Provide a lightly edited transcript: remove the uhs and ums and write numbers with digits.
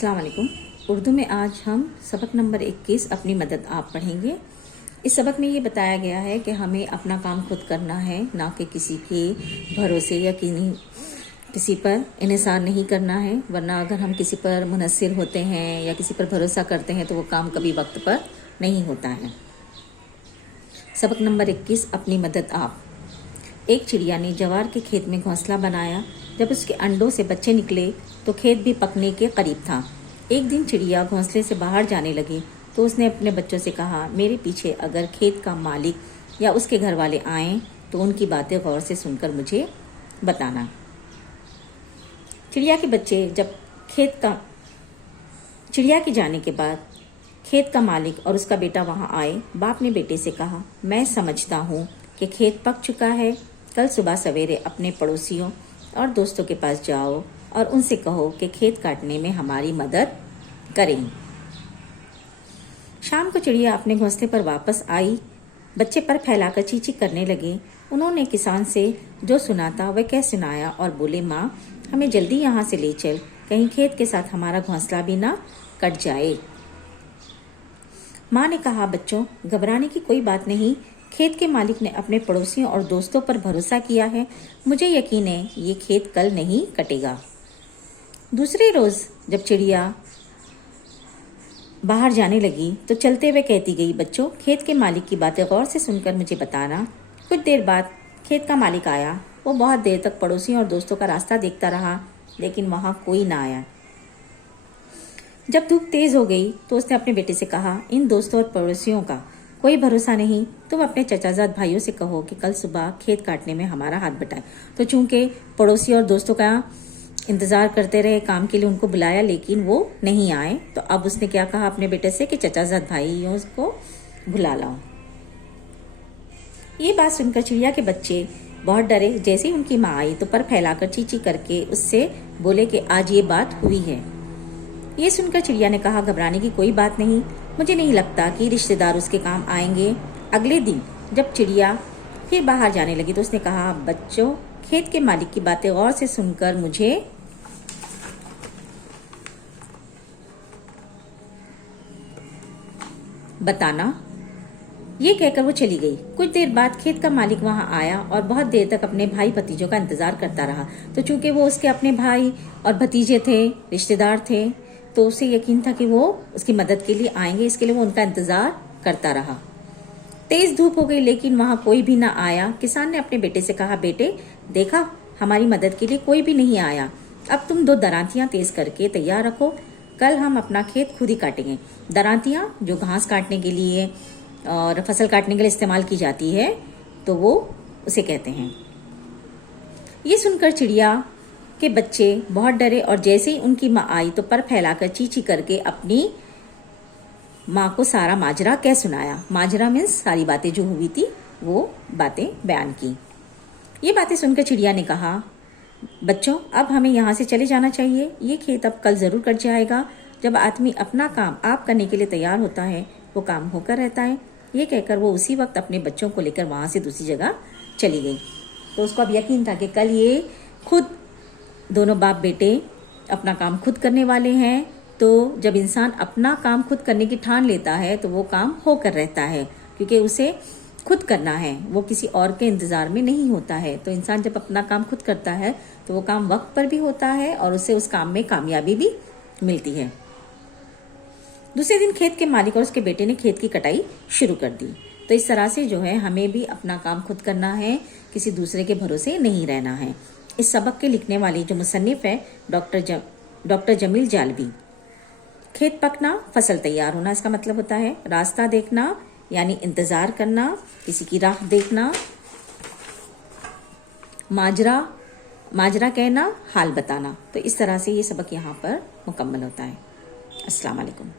अस्सलाम वालेकुम। उर्दू में आज हम सबक नंबर 21 अपनी मदद आप पढ़ेंगे। इस सबक में ये बताया गया है कि हमें अपना काम खुद करना है, ना कि किसी के भरोसे या किसी पर इन्हिसार नहीं करना है, वरना अगर हम किसी पर मुनस्सिर होते हैं या किसी पर भरोसा करते हैं तो वो काम कभी वक्त पर नहीं होता है। सबक नंबर 21 अपनी मदद आप। एक चिड़िया ने जवार के खेत में घोंसला बनाया। जब उसके अंडों से बच्चे निकले तो खेत भी पकने के करीब था। एक दिन चिड़िया घोंसले से बाहर जाने लगी तो उसने अपने बच्चों से कहा, मेरे पीछे अगर खेत का मालिक या उसके घर वाले आएं तो उनकी बातें गौर से सुनकर मुझे बताना। चिड़िया के बच्चे जब चिड़िया के जाने के बाद खेत का मालिक और उसका बेटा वहां आए। बाप ने बेटे से कहा, मैं समझता हूँ कि खेत पक चुका है। कल सुबह सवेरे अपने पड़ोसियों और दोस्तों के पास जाओ और उनसे कहो कि खेत काटने में हमारी मदद करें। शाम को चिड़िया अपने घोंसले पर वापस आई। बच्चे पर फैलाकर चींची करने लगे। उन्होंने किसान से जो सुना था वह कह सुनाया और बोले, माँ हमें जल्दी यहाँ से ले चल, कहीं खेत के साथ हमारा घोंसला भी ना कट जाए। माँ ने कहा, बच्चों घबराने की कोई बात नहीं, खेत के मालिक ने अपने पड़ोसियों और दोस्तों पर भरोसा किया है। मुझे यकीन है ये खेत कल नहीं कटेगा। दूसरे रोज जब चिड़िया बाहर जाने लगी तो चलते हुए कहती गई, बच्चों खेत के मालिक की बातें गौर से सुनकर मुझे बताना। कुछ देर बाद खेत का मालिक आया। वो बहुत देर तक पड़ोसियों और दोस्तों का रास्ता देखता रहा, लेकिन वहां कोई ना आया। जब धूप तेज हो गई तो उसने अपने बेटे से कहा, इन दोस्तों और पड़ोसियों का कोई भरोसा नहीं। तुम अपने चचाजाद भाइयों से कहो कि कल सुबह खेत काटने में हमारा हाथ बटाए। तो चूंकि पड़ोसी और दोस्तों का इंतजार करते रहे, काम के लिए उनको बुलाया लेकिन वो नहीं आए, तो अब उसने क्या कहा अपने बेटे से कि चचाजाद भाइयों को बुला लाओ। ये बात सुनकर चिड़िया के बच्चे बहुत डरे। जैसे ही उनकी माँ आई तो पर फैलाकर चींची करके उससे बोले कि आज ये बात हुई है। ये सुनकर चिड़िया ने कहा, घबराने की कोई बात नहीं, मुझे नहीं लगता कि रिश्तेदार उसके काम आएंगे। अगले दिन जब चिड़िया फिर बाहर जाने लगी तो उसने कहा, बच्चों खेत के मालिक की बातें गौर से सुनकर मुझे बताना। ये कहकर वो चली गई। कुछ देर बाद खेत का मालिक वहां आया और बहुत देर तक अपने भाई भतीजों का इंतजार करता रहा। तो चूंकि वो उसके अपने भाई और भतीजे थे, रिश्तेदार थे, तो उसे यकीन था कि वो उसकी मदद के लिए आएंगे, इसके लिए वो उनका इंतजार करता रहा। तेज धूप हो गई लेकिन वहां कोई भी ना आया। किसान ने अपने बेटे से कहा, बेटे देखा हमारी मदद के लिए कोई भी नहीं आया। अब तुम 2 दरांतियां तेज करके तैयार रखो, कल हम अपना खेत खुद ही काटेंगे। दरांतियां जो घास काटने के लिए और फसल काटने के लिए इस्तेमाल की जाती है, तो वो उसे कहते हैं। ये सुनकर चिड़िया के बच्चे बहुत डरे और जैसे ही उनकी माँ आई तो पर फैलाकर चींची करके अपनी माँ को सारा माजरा कह सुनाया। माजरा मीन्स सारी बातें जो हुई थी वो बातें बयान की। ये बातें सुनकर चिड़िया ने कहा, बच्चों अब हमें यहाँ से चले जाना चाहिए, ये खेत अब कल जरूर कट जाएगा। जब आदमी अपना काम आप करने के लिए तैयार होता है वो काम होकर रहता है। ये कहकर वो उसी वक्त अपने बच्चों को लेकर वहां से दूसरी जगह चली गई। तो उसको अब यकीन था कि कल ये खुद दोनों बाप बेटे अपना काम खुद करने वाले हैं। तो जब इंसान अपना काम खुद करने की ठान लेता है तो वो काम होकर रहता है, क्योंकि उसे खुद करना है, वो किसी और के इंतजार में नहीं होता है। तो इंसान जब अपना काम खुद करता है तो वो काम वक्त पर भी होता है और उसे उस काम में कामयाबी भी मिलती है। दूसरे दिन खेत के मालिक और उसके बेटे ने खेत की कटाई शुरू कर दी। तो इस तरह से जो है हमें भी अपना काम खुद करना है, किसी दूसरे के भरोसे नहीं रहना है। इस सबक के लिखने वाली जो मुसन्निफ है डॉक्टर जमील जालबी। खेत पकना फसल तैयार होना इसका मतलब होता है। रास्ता देखना यानी इंतजार करना, किसी की राह देखना। माजरा कहना, हाल बताना। तो इस तरह से ये सबक यहाँ पर मुकम्मल होता है। अस्सलाम वालेकुम।